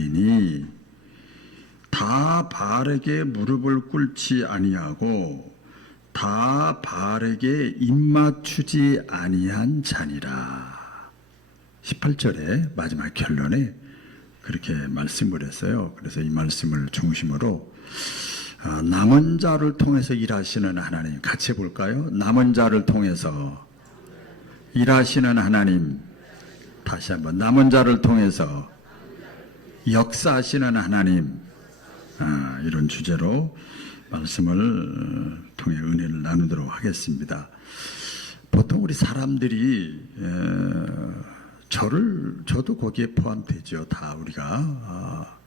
자들이니 다 바알에게 무릎을 꿇지 아니하고 다 바알에게 입맞추지 아니한 자니라. 18절에 마지막 결론에 그렇게 말씀을 했어요. 그래서 이 말씀을 중심으로 남은 자를 통해서 일하시는 하나님 같이 볼까요? 남은 자를 통해서 일하시는 하나님, 다시 한번 남은 자를 통해서 역사하시는 하나님, 이런 주제로 말씀을 통해 은혜를 나누도록 하겠습니다. 보통 우리 사람들이 저도 거기에 포함되죠. 다 우리가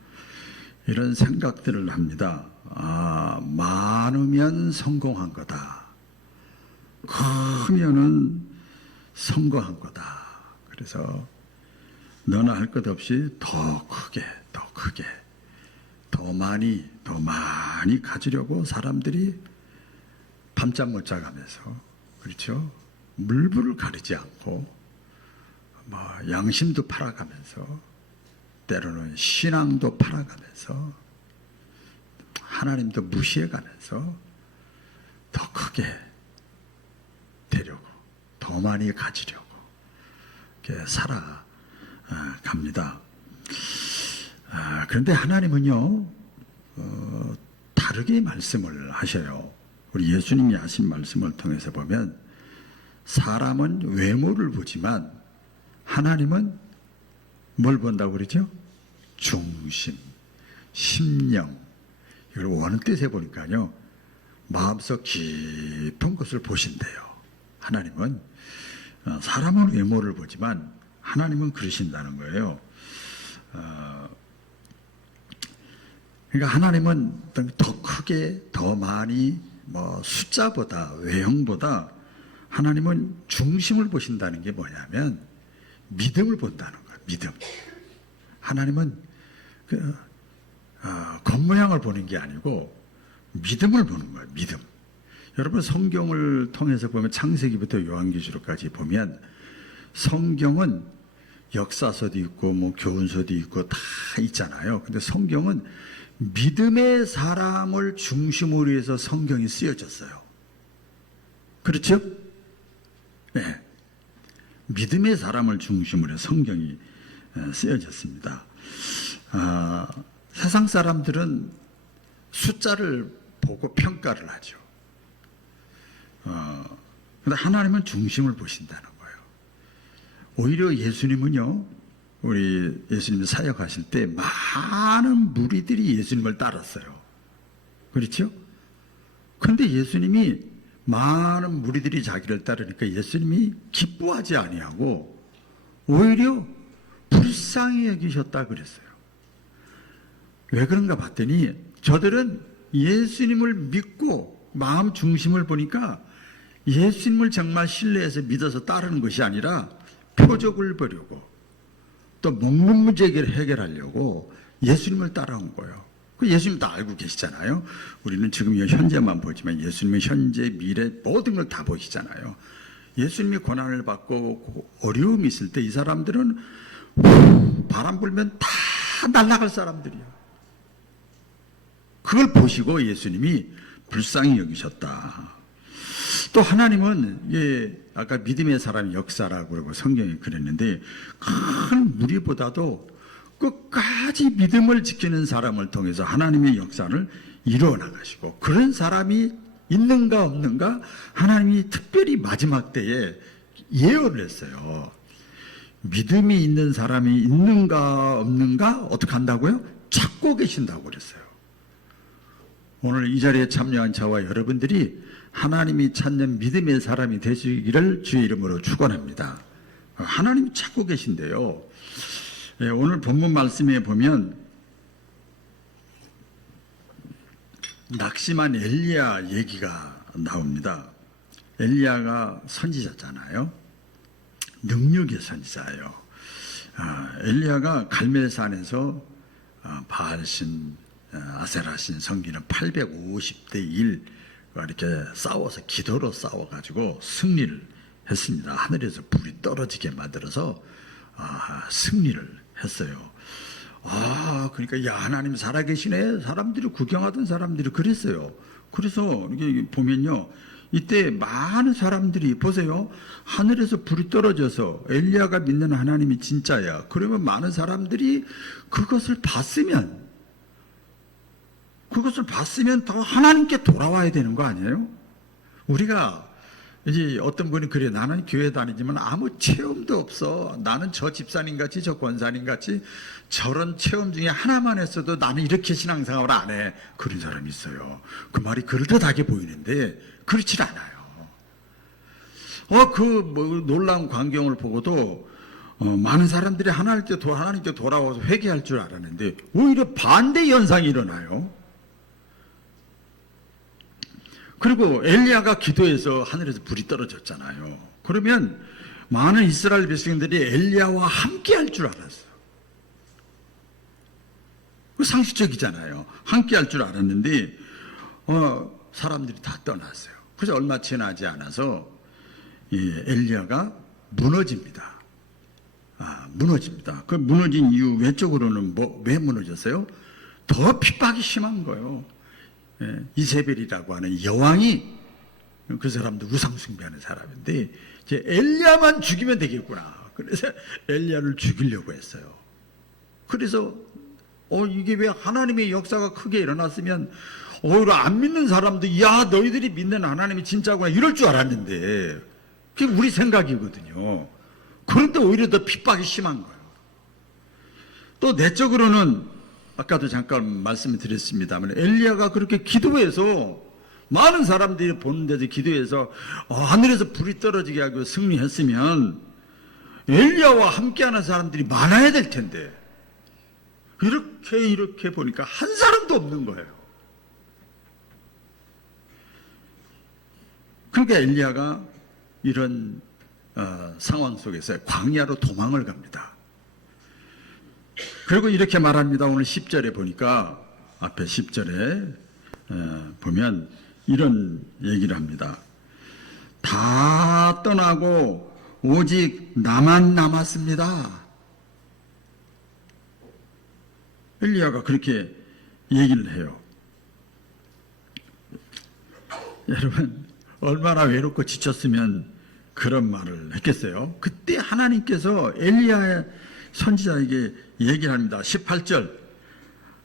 이런 생각들을 합니다. 많으면 성공한 거다. 크면은 성공한 거다. 그래서 너나 할 것 없이 더 크게 더 많이 가지려고 사람들이 밤잠 못 자가면서, 그렇죠? 물불을 가리지 않고 양심도 팔아가면서, 때로는 신앙도 팔아가면서, 하나님도 무시해가면서 더 크게 되려고, 더 많이 가지려고 이렇게 살아갑니다. 그런데 하나님은요, 다르게 말씀을 하셔요. 우리 예수님이 하신 말씀을 통해서 보면 사람은 외모를 보지만 하나님은 뭘 본다고 그러죠? 중심, 심령. 이걸 원어는 뜻에 보니까요, 마음속 깊은 것을 보신대요. 하나님은 사람은 외모를 보지만 하나님은 그러신다는 거예요. 그러니까 하나님은 더 크게, 더 많이, 숫자보다, 외형보다 하나님은 중심을 보신다는 게 뭐냐면 믿음을 본다는 거예요. 믿음. 하나님은 겉모양을 보는 게 아니고 믿음을 보는 거예요. 믿음. 여러분, 성경을 통해서 보면 창세기부터 요한계시록까지 보면 성경은 역사서도 있고 교훈서도 있고 다 있잖아요. 근데 성경은 믿음의 사람을 중심으로 해서 성경이 쓰여졌어요. 그렇죠? 네. 믿음의 사람을 중심으로 해서 성경이 쓰여졌습니다. 세상 사람들은 숫자를 보고 평가를 하죠. 그런데 하나님은 중심을 보신다는 거예요. 오히려 예수님은요, 우리 예수님 사역하실 때 많은 무리들이 예수님을 따랐어요. 그렇죠? 그런데 예수님이 많은 무리들이 자기를 따르니까 예수님이 기뻐하지 아니하고 오히려 불쌍히 여기셨다 그랬어요. 왜 그런가 봤더니 저들은 예수님을 믿고 마음 중심을 보니까 예수님을 정말 신뢰해서 믿어서 따르는 것이 아니라 표적을 보려고, 또 먹는 문제 해결하려고 예수님을 따라온 거예요. 그 예수님 다 알고 계시잖아요. 우리는 지금 현재만 보지만 예수님은 현재, 미래 모든 걸 다 보시잖아요. 예수님이 고난을 받고 어려움이 있을 때 이 사람들은 바람 불면 다 날아갈 사람들이야. 그걸 보시고 예수님이 불쌍히 여기셨다. 또 하나님은 아까 믿음의 사람의 역사라고 그러고 성경에 그랬는데 큰 무리보다도 끝까지 믿음을 지키는 사람을 통해서 하나님의 역사를 이루어 나가시고, 그런 사람이 있는가 없는가 하나님이 특별히 마지막 때에 예언을 했어요. 믿음이 있는 사람이 있는가 없는가 어떻게 한다고요? 찾고 계신다고 그랬어요. 오늘 이 자리에 참여한 저와 여러분들이 하나님이 찾는 믿음의 사람이 되시기를 주의 이름으로 축원합니다. 하나님이 찾고 계신데요. 오늘 본문 말씀에 보면 낙심한 엘리야 얘기가 나옵니다. 엘리야가 선지자잖아요. 능력의 선지자예요. 엘리야가 갈멜산에서 바알신, 아세라신 섬기는 850대 1 이렇게 싸워서 기도로 싸워가지고 승리를 했습니다. 하늘에서 불이 떨어지게 만들어서 승리를 했어요. 그러니까 야 하나님 살아계시네. 사람들이 구경하던 사람들이 그랬어요. 그래서 이게 보면요, 이때 많은 사람들이 보세요. 하늘에서 불이 떨어져서 엘리야가 믿는 하나님이 진짜야. 그러면 많은 사람들이 그것을 봤으면 더 하나님께 돌아와야 되는 거 아니에요? 우리가 이제 어떤 분이 그래, 나는 교회 다니지만 아무 체험도 없어. 나는 저 집사님 같이 저 권사님 같이 저런 체험 중에 하나만 했어도 나는 이렇게 신앙생활을 안 해. 그런 사람이 있어요. 그 말이 그럴듯하게 보이는데 그렇지 않아요. 놀라운 광경을 보고도 많은 사람들이 하나님께 돌아와서 회개할 줄 알았는데 오히려 반대 현상이 일어나요. 그리고 엘리야가 기도해서 하늘에서 불이 떨어졌잖아요. 그러면 많은 이스라엘 백성들이 엘리야와 함께 할 줄 알았어요. 상식적이잖아요. 함께 할 줄 알았는데 사람들이 다 떠났어요. 그래서 얼마 지나지 않아서 엘리야가 무너집니다. 무너집니다. 그 무너진 이유 외적으로는 왜 무너졌어요? 더 핍박이 심한 거예요. 이세벨이라고 하는 여왕이, 그 사람도 우상 숭배하는 사람인데 이제 엘리야만 죽이면 되겠구나. 그래서 엘리야를 죽이려고 했어요. 그래서 이게 왜 하나님의 역사가 크게 일어났으면 오히려 안 믿는 사람도 야 너희들이 믿는 하나님이 진짜구나 이럴 줄 알았는데 그게 우리 생각이거든요. 그런데 오히려 더 핍박이 심한 거예요. 또 내적으로는 아까도 잠깐 말씀을 드렸습니다만 엘리야가 그렇게 기도해서 많은 사람들이 보는 데서 기도해서 하늘에서 불이 떨어지게 하고 승리했으면 엘리야와 함께하는 사람들이 많아야 될 텐데 이렇게 보니까 한 사람도 없는 거예요. 그러니까 엘리야가 이런 상황 속에서 광야로 도망을 갑니다. 그리고 이렇게 말합니다. 오늘 10절에 보니까 앞에 10절에 보면 이런 얘기를 합니다. 다 떠나고 오직 나만 남았습니다. 엘리야가 그렇게 얘기를 해요. 여러분 얼마나 외롭고 지쳤으면 그런 말을 했겠어요. 그때 하나님께서 엘리야 선지자에게 얘기를 합니다. 18절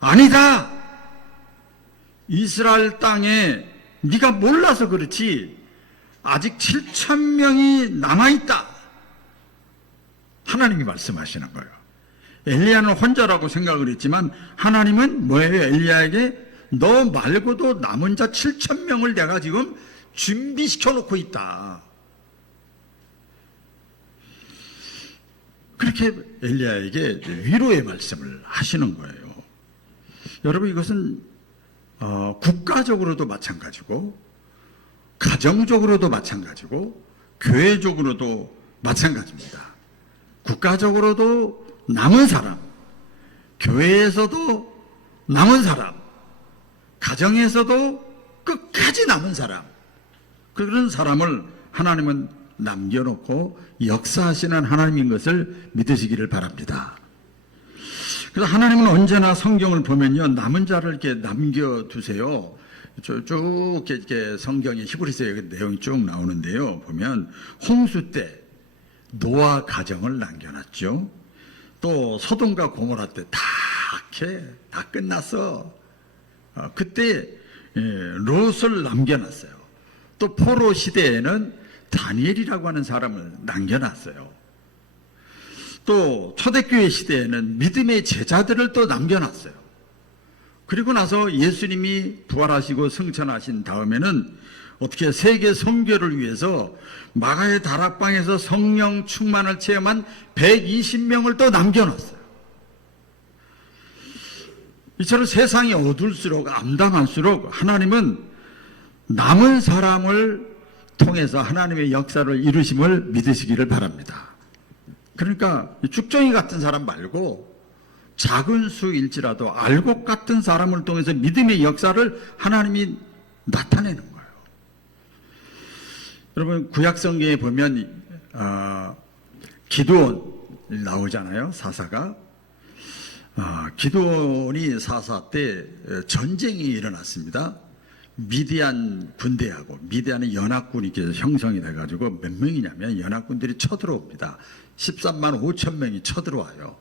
아니다. 이스라엘 땅에 네가 몰라서 그렇지 아직 7,000명이 남아있다. 하나님이 말씀하시는 거예요. 엘리야는 혼자라고 생각을 했지만 하나님은 뭐예요? 엘리야에게 너 말고도 남은 자 7,000명을 내가 지금 준비시켜 놓고 있다. 그렇게 엘리야에게 위로의 말씀을 하시는 거예요. 여러분 이것은 국가적으로도 마찬가지고 가정적으로도 마찬가지고 교회적으로도 마찬가지입니다. 국가적으로도 남은 사람, 교회에서도 남은 사람, 가정에서도 끝까지 남은 사람, 그런 사람을 하나님은 남겨놓고 역사하시는 하나님인 것을 믿으시기를 바랍니다. 그래서 하나님은 언제나 성경을 보면요, 남은 자를 이렇게 남겨두세요. 쭉 이렇게 성경에 히브리서의 내용이 쭉 나오는데요. 보면 홍수 때 노아 가정을 남겨놨죠. 또 소돔과 고모라 때 다 끝났어. 그때 롯을 남겨놨어요. 또 포로 시대에는 다니엘이라고 하는 사람을 남겨놨어요. 또 초대교회 시대에는 믿음의 제자들을 또 남겨놨어요. 그리고 나서 예수님이 부활하시고 승천하신 다음에는 어떻게 세계 선교를 위해서 마가의 다락방에서 성령 충만을 체험한 120명을 또 남겨놨어요. 이처럼 세상이 어둘수록 암담할수록 하나님은 남은 사람을 통해서 하나님의 역사를 이루심을 믿으시기를 바랍니다. 그러니까 죽정이 같은 사람 말고 작은 수일지라도 알곡 같은 사람을 통해서 믿음의 역사를 하나님이 나타내는 거예요. 여러분 구약 성경에 보면 기드온 나오잖아요. 사사가 기드온이 사사 때 전쟁이 일어났습니다. 미디안 군대하고, 미디안의 연합군이 형성이 돼가지고 몇 명이냐면 연합군들이 쳐들어옵니다. 13만 5천 명이 쳐들어와요.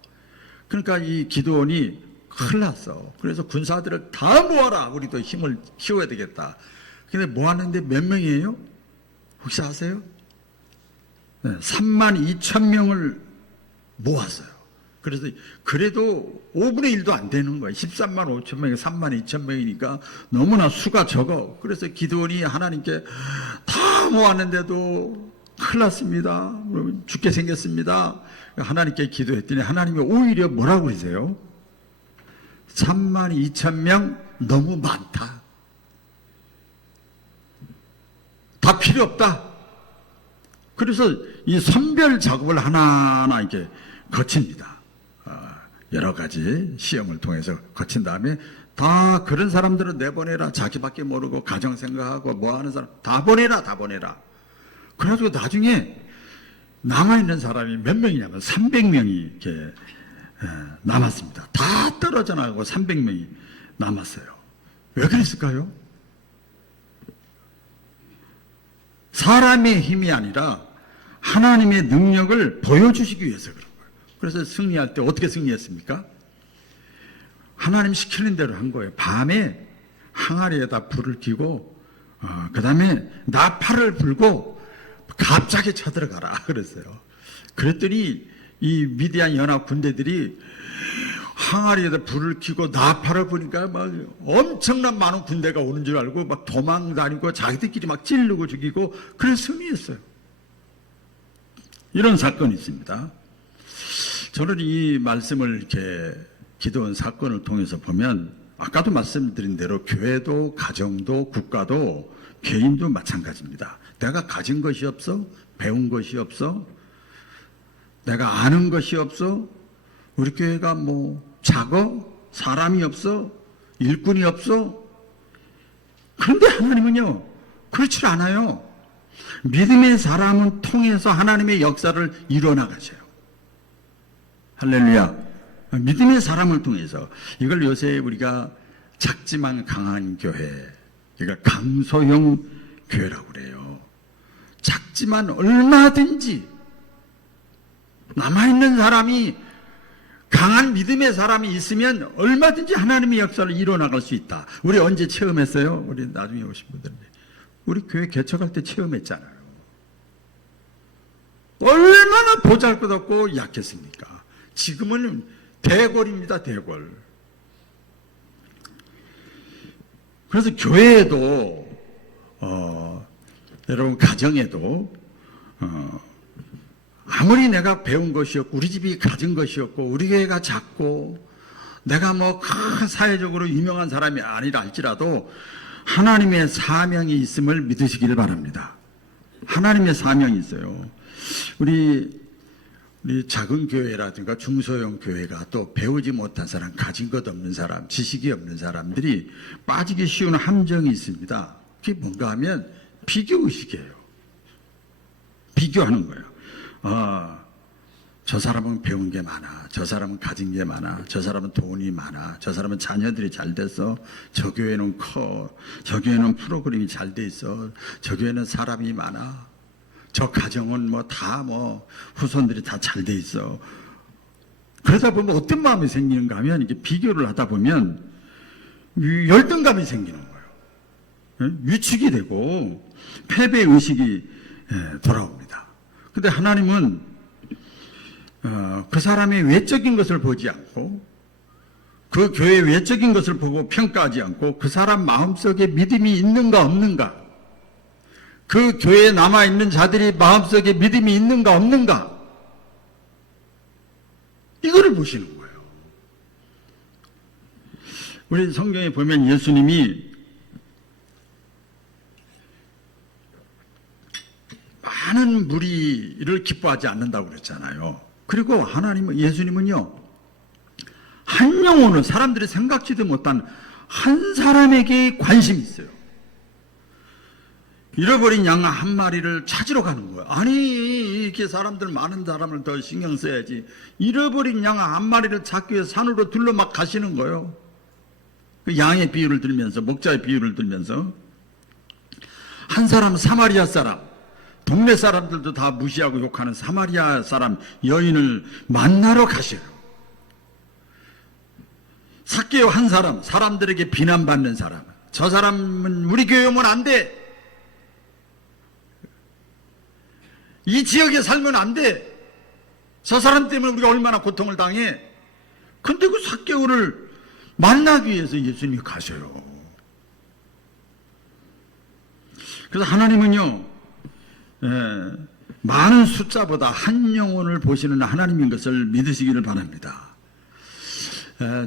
그러니까 이 기드온이 큰일 났어. 그래서 군사들을 다 모아라. 우리도 힘을 키워야 되겠다. 근데 모았는데 몇 명이에요? 혹시 아세요? 3만 2천 명을 모았어요. 그래서 그래도 5분의 1도 안 되는 거예요. 13만 5천 명이 3만 2천 명이니까 너무나 수가 적어. 그래서 기드온이 하나님께 다 모았는데도 큰일 났습니다. 죽게 생겼습니다. 하나님께 기도했더니 하나님이 오히려 뭐라고 그러세요? 3만 2천 명 너무 많다. 다 필요 없다. 그래서 이 선별 작업을 하나하나 이렇게 거칩니다. 여러 가지 시험을 통해서 거친 다음에 다 그런 사람들은 내보내라. 자기밖에 모르고 가정 생각하고 뭐하는 사람 다 보내라. 다 보내라. 그래가지고 나중에 남아있는 사람이 몇 명이냐면 300명이 이렇게 남았습니다. 다 떨어져 나가고 300명이 남았어요. 왜 그랬을까요? 사람의 힘이 아니라 하나님의 능력을 보여주시기 위해서 그런 거예요. 그래서 승리할 때 어떻게 승리했습니까? 하나님 시키는 대로 한 거예요. 밤에 항아리에다 불을 켜고 그 다음에 나팔을 불고 갑자기 쳐들어가라 그랬어요. 그랬더니 이 미디안 연합 군대들이 항아리에다 불을 켜고 나팔을 부니까 막 엄청난 많은 군대가 오는 줄 알고 막 도망 다니고 자기들끼리 막 찌르고 죽이고 그래서 승리했어요. 이런 사건이 있습니다. 저는 이 말씀을 이렇게 기도원 사건을 통해서 보면 아까도 말씀드린 대로 교회도 가정도 국가도 개인도 마찬가지입니다. 내가 가진 것이 없어? 배운 것이 없어? 내가 아는 것이 없어? 우리 교회가 뭐 작어? 사람이 없어? 일꾼이 없어? 그런데 하나님은요 그렇지 않아요. 믿음의 사람은 통해서 하나님의 역사를 이뤄나가셔요. 할렐루야. 믿음의 사람을 통해서 이걸 요새 우리가 작지만 강한 교회, 이걸 강소형 교회라고 그래요. 작지만 얼마든지 남아있는 사람이 강한 믿음의 사람이 있으면 얼마든지 하나님의 역사를 이뤄나갈 수 있다. 우리 언제 체험했어요? 우리 나중에 오신 분들 우리 교회 개척할 때 체험했잖아요. 얼마나 보잘것없고 약했습니까? 지금은 대궐입니다. 대궐. 그래서 교회에도 여러분 가정에도 아무리 내가 배운 것이 없고 우리 집이 가진 것이 없고 우리 교회가 작고 내가 뭐 큰 사회적으로 유명한 사람이 아니라 할지라도 하나님의 사명이 있음을 믿으시길 바랍니다. 하나님의 사명이 있어요. 우리 작은 교회라든가 중소형 교회가 또 배우지 못한 사람, 가진 것 없는 사람, 지식이 없는 사람들이 빠지기 쉬운 함정이 있습니다. 그게 뭔가 하면 비교의식이에요. 비교하는 거예요. 저 사람은 배운 게 많아. 저 사람은 가진 게 많아. 저 사람은 돈이 많아. 저 사람은 자녀들이 잘 돼서 저 교회는 커. 저 교회는 프로그램이 잘 돼 있어. 저 교회는 사람이 많아. 저 가정은 다 후손들이 다 잘 돼 있어. 그러다 보면 어떤 마음이 생기는가 하면 이게 비교를 하다 보면 열등감이 생기는 거예요. 위축이 되고 패배 의식이 돌아옵니다. 근데 하나님은 그 사람의 외적인 것을 보지 않고 그 교회의 외적인 것을 보고 평가하지 않고 그 사람 마음속에 믿음이 있는가 없는가, 그 교회에 남아있는 자들이 마음속에 믿음이 있는가 없는가, 이거를 보시는 거예요. 우리 성경에 보면 예수님이 많은 무리를 기뻐하지 않는다고 그랬잖아요. 그리고 예수님은요, 한 영혼을, 사람들이 생각지도 못한 한 사람에게 관심이 있어요. 잃어버린 양 한 마리를 찾으러 가는 거예요. 아니, 이렇게 사람들 많은 사람을 더 신경 써야지. 잃어버린 양 한 마리를 찾기 위해서 산으로 둘러 막 가시는 거예요. 그 양의 비유를 들면서, 목자의 비유를 들면서. 한 사람, 사마리아 사람, 동네 사람들도 다 무시하고 욕하는 사마리아 사람 여인을 만나러 가시요. 삭개오 한 사람, 사람들에게 비난받는 사람. 저 사람은 우리 교회 오면 안 돼. 이 지역에 살면 안 돼. 저 사람 때문에 우리가 얼마나 고통을 당해. 근데 그 삭개오를 만나기 위해서 예수님이 가셔요. 그래서 하나님은요, 많은 숫자보다 한 영혼을 보시는 하나님인 것을 믿으시기를 바랍니다.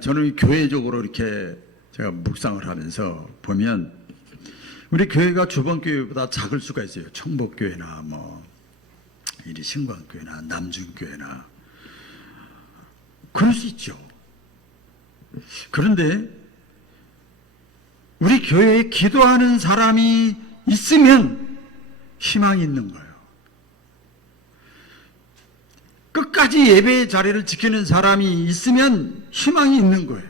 저는 교회적으로 이렇게 제가 묵상을 하면서 보면 우리 교회가 주변 교회보다 작을 수가 있어요. 청복교회나 이리 신광교회나 남중교회나 그럴 수 있죠. 그런데 우리 교회에 기도하는 사람이 있으면 희망이 있는 거예요. 끝까지 예배의 자리를 지키는 사람이 있으면 희망이 있는 거예요.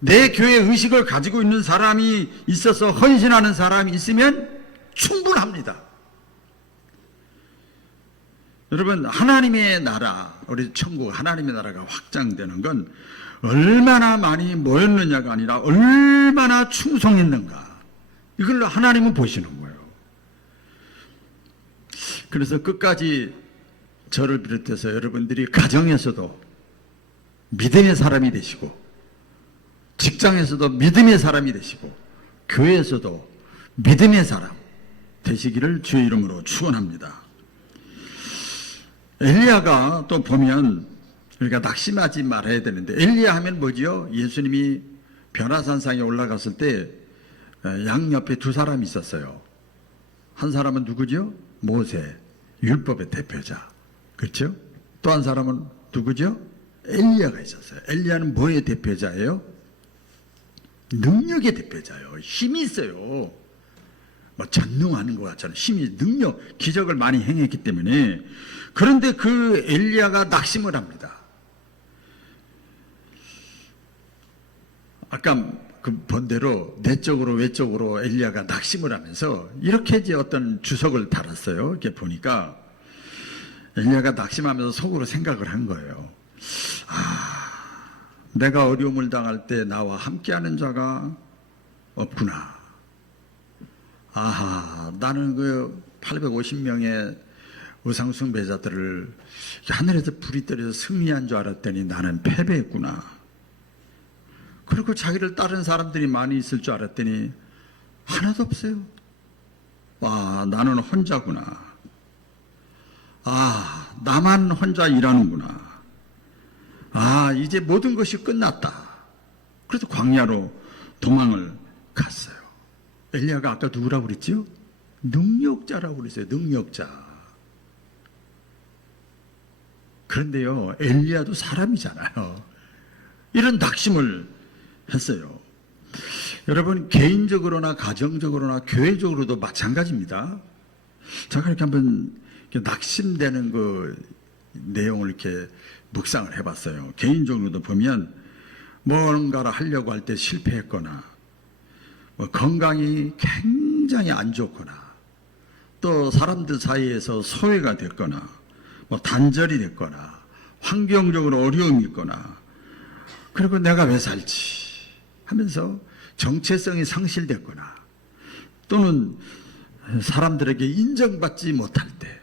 내 교회 의식을 가지고 있는 사람이 있어서 헌신하는 사람이 있으면 충분합니다. 여러분, 하나님의 나라, 우리 천국 하나님의 나라가 확장되는 건 얼마나 많이 모였느냐가 아니라 얼마나 충성했는가, 이걸 하나님은 보시는 거예요. 그래서 끝까지 저를 비롯해서 여러분들이 가정에서도 믿음의 사람이 되시고, 직장에서도 믿음의 사람이 되시고, 교회에서도 믿음의 사람 되시기를 주의 이름으로 축원합니다. 엘리야가 또 보면 우리가 낙심하지 말아야 되는데, 엘리야 하면 뭐지요? 예수님이 변화산상에 올라갔을 때 양 옆에 두 사람이 있었어요. 한 사람은 누구죠? 모세, 율법의 대표자. 그렇죠? 또 한 사람은 누구죠? 엘리야가 있었어요. 엘리야는 뭐의 대표자예요? 능력의 대표자예요. 힘이 있어요. 전능하는 것 같잖아요. 힘이, 능력, 기적을 많이 행했기 때문에. 그런데 그 엘리야가 낙심을 합니다. 아까 그 본대로 내적으로 외적으로 엘리야가 낙심을 하면서 이렇게 이제 어떤 주석을 달았어요. 이렇게 보니까 엘리야가 낙심하면서 속으로 생각을 한 거예요. 내가 어려움을 당할 때 나와 함께하는 자가 없구나. 나는 그 850명의 우상숭배자들을 하늘에서 불이 떨어져 승리한 줄 알았더니 나는 패배했구나. 그리고 자기를 따르는 사람들이 많이 있을 줄 알았더니 하나도 없어요. 나는 혼자구나. 나만 혼자 일하는구나. 이제 모든 것이 끝났다. 그래서 광야로 도망을 갔어요. 엘리야가 아까 누구라고 그랬죠? 능력자라고 그랬어요. 능력자. 그런데요, 엘리야도 사람이잖아요. 이런 낙심을 했어요. 여러분, 개인적으로나 가정적으로나 교회적으로도 마찬가지입니다. 제가 이렇게 한번 낙심되는 그 내용을 이렇게 묵상을 해봤어요. 개인적으로도 보면 뭔가를 하려고 할 때 실패했거나, 건강이 굉장히 안 좋거나, 또 사람들 사이에서 소외가 됐거나, 단절이 됐거나, 환경적으로 어려움이 있거나, 그리고 내가 왜 살지 하면서 정체성이 상실됐거나, 또는 사람들에게 인정받지 못할 때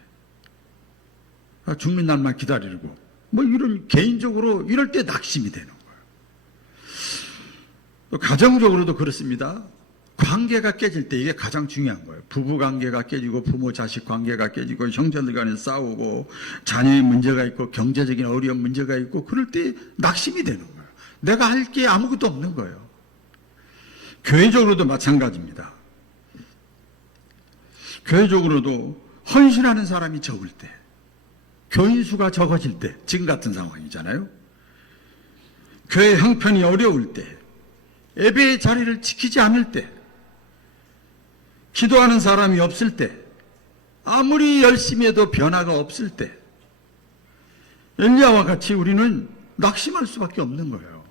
죽는 날만 기다리고 이런, 개인적으로 이럴 때 낙심이 되는 거예요. 또 가정적으로도 그렇습니다. 관계가 깨질 때 이게 가장 중요한 거예요. 부부 관계가 깨지고, 부모 자식 관계가 깨지고, 형제들 간에 싸우고, 자녀의 문제가 있고, 경제적인 어려운 문제가 있고, 그럴 때 낙심이 되는 거예요. 내가 할 게 아무것도 없는 거예요. 교회적으로도 마찬가지입니다. 교회적으로도 헌신하는 사람이 적을 때, 교인 수가 적어질 때, 지금 같은 상황이잖아요. 교회 형편이 어려울 때, 예배의 자리를 지키지 않을 때, 기도하는 사람이 없을 때, 아무리 열심히 해도 변화가 없을 때, 엘리야와 같이 우리는 낙심할 수밖에 없는 거예요.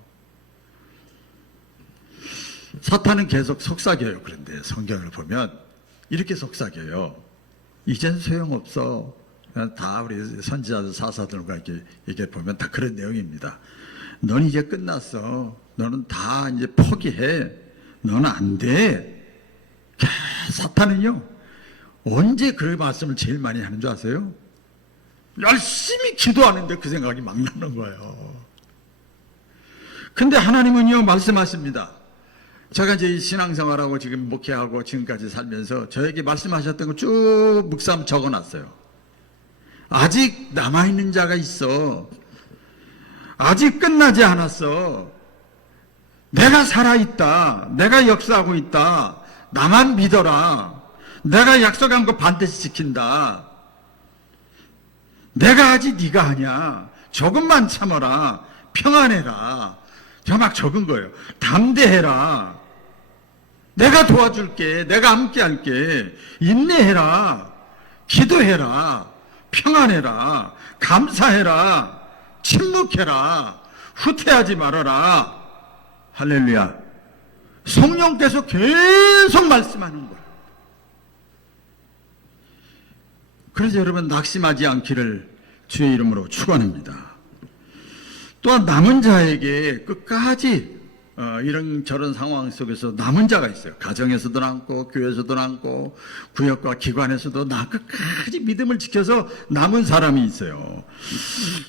사탄은 계속 속삭여요. 그런데 성경을 보면 이렇게 속삭여요. 이젠 소용없어. 다 우리 선지자들 사사들과 이렇게 얘기해 보면 다 그런 내용입니다. 넌 이제 끝났어. 너는 다 이제 포기해. 너는 안 돼. 사탄은요, 언제 그 말씀을 제일 많이 하는 줄 아세요? 열심히 기도하는데 그 생각이 막 나는 거예요. 근데 하나님은요, 말씀하십니다. 제가 이제 신앙생활하고 지금 목회하고 지금까지 살면서 저에게 말씀하셨던 거 쭉 묵상 적어놨어요. 아직 남아있는 자가 있어. 아직 끝나지 않았어. 내가 살아있다. 내가 역사하고 있다. 나만 믿어라. 내가 약속한 거 반드시 지킨다. 내가 하지 네가 하냐. 조금만 참아라. 평안해라. 저 막 적은 거예요. 담대해라. 내가 도와줄게. 내가 함께 할게. 인내해라. 기도해라. 평안해라. 감사해라. 침묵해라. 후퇴하지 말아라. 할렐루야. 성령께서 계속 말씀하는 거예요. 그래서 여러분 낙심하지 않기를 주의 이름으로 축원합니다. 또한 남은 자에게 끝까지 이런저런 상황 속에서 남은 자가 있어요. 가정에서도 남고 교회에서도 남고 구역과 기관에서도 끝까지 믿음을 지켜서 남은 사람이 있어요.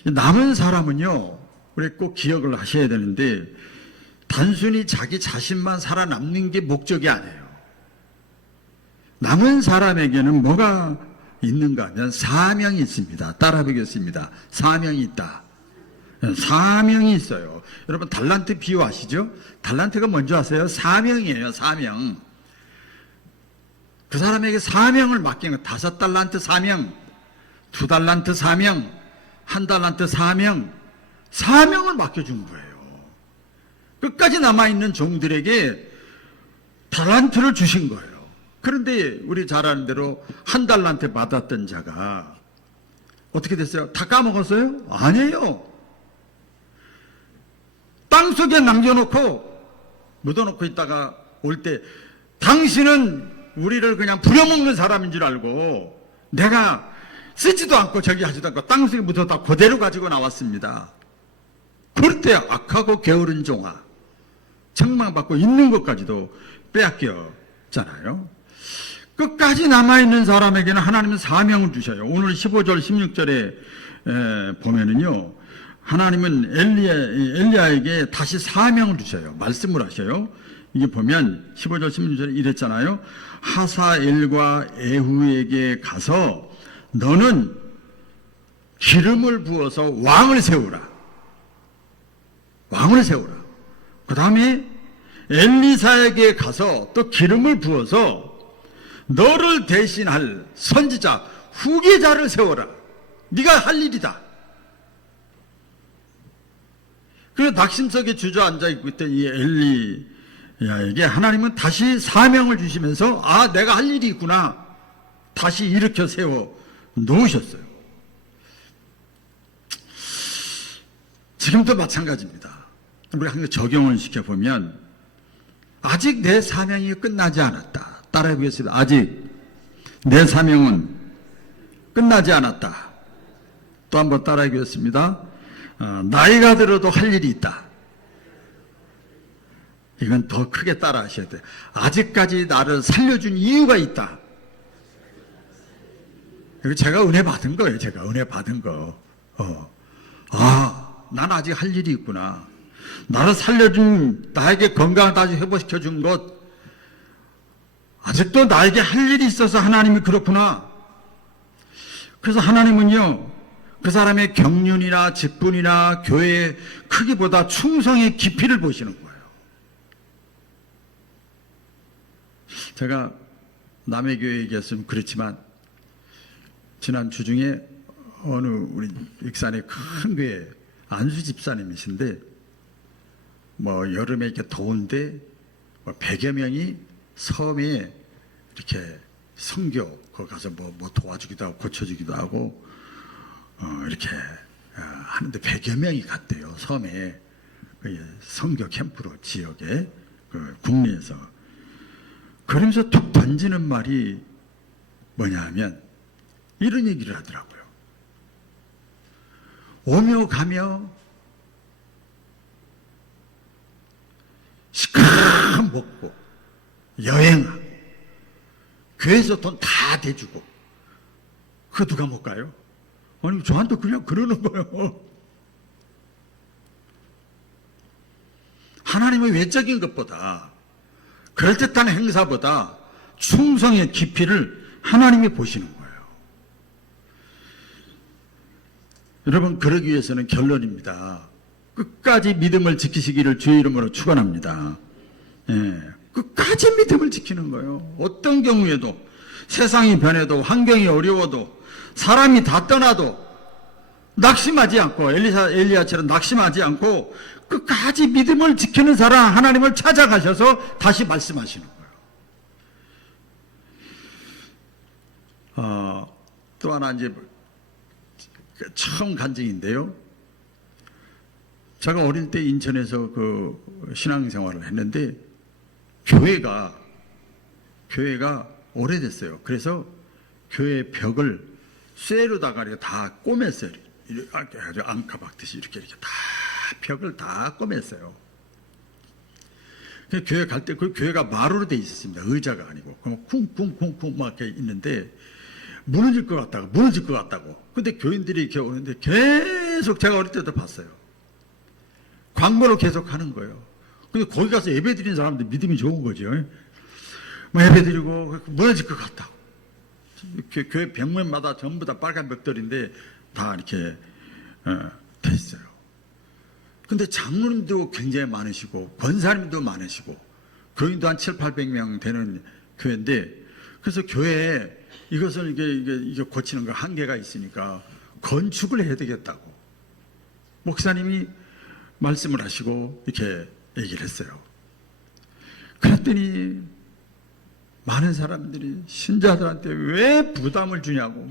남은 사람은요, 우리 꼭 기억을 하셔야 되는데 단순히 자기 자신만 살아남는 게 목적이 아니에요. 남은 사람에게는 뭐가 있는가 하면 사명이 있습니다. 따라 보겠습니다. 사명이 있다. 사명이 있어요. 여러분 달란트 비유 아시죠? 달란트가 뭔지 아세요? 사명이에요. 사명. 그 사람에게 사명을 맡긴 거 5달란트 사명, 2달란트 사명, 1달란트 사명, 사명을 맡겨준 거예요. 끝까지 남아있는 종들에게 달란트를 주신 거예요. 그런데 우리 잘 아는 대로 1달란트 받았던 자가 어떻게 됐어요? 다 까먹었어요? 아니에요. 땅속에 남겨놓고 묻어놓고 있다가 올 때 당신은 우리를 그냥 부려먹는 사람인 줄 알고 내가 쓰지도 않고 저기 하지도 않고 땅속에 묻어다 그대로 가지고 나왔습니다. 그럴 때 악하고 게으른 종아, 책망받고 있는 것까지도 빼앗겼잖아요. 끝까지 남아있는 사람에게는 하나님은 사명을 주셔요. 오늘 15절 16절에 보면은요, 하나님은 엘리야에게 다시 사명을 주셔요. 말씀을 하셔요. 이게 보면 15절 16절에 이랬잖아요. 하사엘과 에후에게 가서 너는 기름을 부어서 왕을 세우라. 왕을 세우라. 그 다음에 엘리사에게 가서 또 기름을 부어서 너를 대신할 선지자, 후계자를 세워라. 네가 할 일이다. 그래서 낙심석에 주저앉아 있고 있던 이 엘리야에게 하나님은 다시 사명을 주시면서 내가 할 일이 있구나. 다시 일으켜 세워 놓으셨어요. 지금도 마찬가지입니다. 우리 한번 적용을 시켜보면 아직 내 사명이 끝나지 않았다. 따라해 보겠습니다. 아직 내 사명은 끝나지 않았다. 또 한번 따라해 보겠습니다. 나이가 들어도 할 일이 있다. 이건 더 크게 따라 하셔야 돼요. 아직까지 나를 살려준 이유가 있다. 이거 제가 은혜 받은 거예요. 제가 은혜 받은 거. 난 아직 할 일이 있구나. 나를 살려준, 나에게 건강을 다시 회복시켜준 것, 아직도 나에게 할 일이 있어서 하나님이 그렇구나. 그래서 하나님은요, 그 사람의 경륜이나 직분이나 교회의 크기보다 충성의 깊이를 보시는 거예요. 제가 남의 교회 얘기했으면 그렇지만 지난 주 중에 어느 우리 익산의 큰 교회 안수 집사님이신데 여름에 이렇게 더운데 100여 명이 섬에 이렇게 선교 거기 가서 뭐 도와주기도 하고 고쳐주기도 하고 이렇게 하는데 100여 명이 갔대요. 섬에 선교 캠프로 지역에 국내에서. 그러면서 툭 던지는 말이 뭐냐 하면 이런 얘기를 하더라고요. 오며 가며 시큼 먹고 여행하고 교회에서 돈 다 대주고 그거 누가 못 가요? 아니 저한테 그냥 그러는 거예요. 하나님의 외적인 것보다 그럴듯한 행사보다 충성의 깊이를 하나님이 보시는 거예요. 여러분 그러기 위해서는 결론입니다. 끝까지 믿음을 지키시기를 주의 이름으로 축원합니다. 끝까지 믿음을 지키는 거예요. 어떤 경우에도 세상이 변해도 환경이 어려워도 사람이 다 떠나도 낙심하지 않고 엘리야처럼 낙심하지 않고 끝까지 믿음을 지키는 사람 하나님을 찾아가셔서 다시 말씀하시는 거예요. 또 하나 이제 처음 간증인데요. 제가 어릴 때 인천에서 그 신앙생활을 했는데 교회가 오래됐어요. 그래서 교회 벽을 쇠로다가 이렇게 다 꼬맸어요. 이렇게 아주 앙카 박듯이 이렇게 다 벽을 다 꼬맸어요. 교회 갈 때 그 교회가 마루로 돼 있었습니다. 의자가 아니고. 그럼 쿵쿵쿵쿵 막 이렇게 있는데 무너질 것 같다고. 근데 교인들이 이렇게 오는데 계속 제가 어릴 때도 봤어요. 광고를 계속 하는 거예요. 근데 거기 가서 예배 드리는 사람들 믿음이 좋은 거죠. 뭐 예배 드리고 무너질 것 같다고. 교회 벽면마다 전부 다 빨간 벽돌인데 다 이렇게 돼 있어요. 근데 장로님도 굉장히 많으시고 권사님도 많으시고 교인도 한 700~800명 되는 교회인데 그래서 교회에 이것을 이게 고치는 거 한계가 있으니까 건축을 해야 되겠다고 목사님이 말씀을 하시고 이렇게 얘기를 했어요. 그랬더니 많은 사람들이 신자들한테 왜 부담을 주냐고.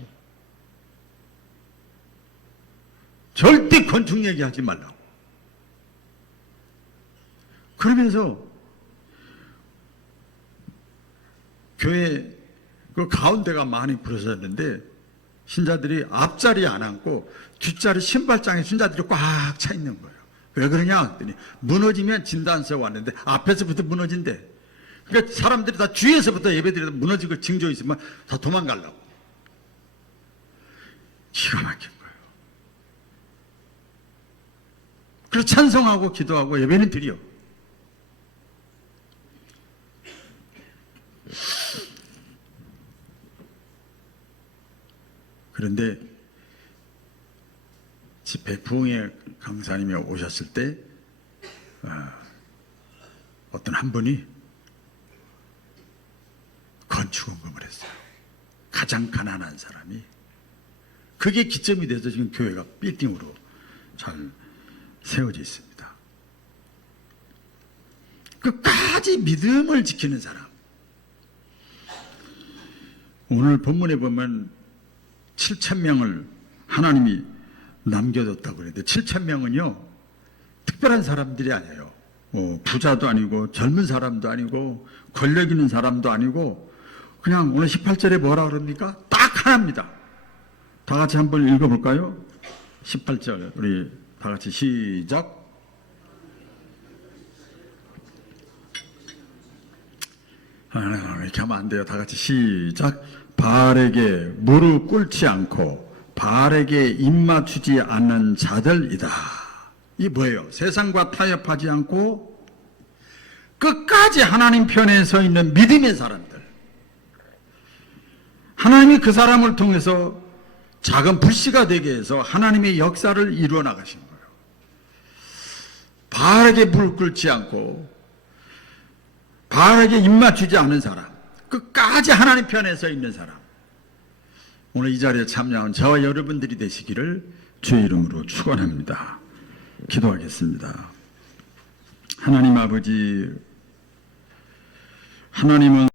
절대 건축 얘기하지 말라고. 그러면서 교회 그 가운데가 많이 부러졌는데 신자들이 앞자리에 안 앉고 뒷자리 신발장에 신자들이 꽉 차 있는 거예요. 왜 그러냐 했더니 무너지면 진단서 왔는데 앞에서부터 무너진대. 그러니까 사람들이 다 뒤에서부터 예배드려도 무너지고 징조 있으면 다 도망가려고. 기가 막힌 거예요. 그래서 찬송하고 기도하고 예배는 드려. 그런데 집회 부흥회 강사님이 오셨을 때 어떤 한 분이 건축원금을 했어요. 가장 가난한 사람이. 그게 기점이 돼서 지금 교회가 빌딩으로 잘 세워져 있습니다. 끝까지 믿음을 지키는 사람. 오늘 본문에 보면 7,000명을 하나님이 남겨뒀다고 그랬는데 7,000명은요 특별한 사람들이 아니에요. 부자도 아니고 젊은 사람도 아니고 권력 있는 사람도 아니고 그냥 오늘 18절에 뭐라 그럽니까? 딱 하나입니다. 다 같이 한번 읽어볼까요? 18절 우리 다 같이 시작. 이렇게 하면 안 돼요. 다 같이 시작. 바알에게 무릎 꿇지 않고 바알에게 입맞추지 않는 자들이다. 이 뭐예요? 세상과 타협하지 않고 끝까지 하나님 편에 서 있는 믿음의 사람들. 하나님이 그 사람을 통해서 작은 불씨가 되게 해서 하나님의 역사를 이루어 나가신 거예요. 바알에게 무릎 꿇지 않고 바알에게 입맞추지 않은 사람, 끝까지 하나님 편에 서 있는 사람. 오늘 이 자리에 참여한 저와 여러분들이 되시기를 주의 이름으로 축원합니다. 기도하겠습니다. 하나님 아버지, 하나님은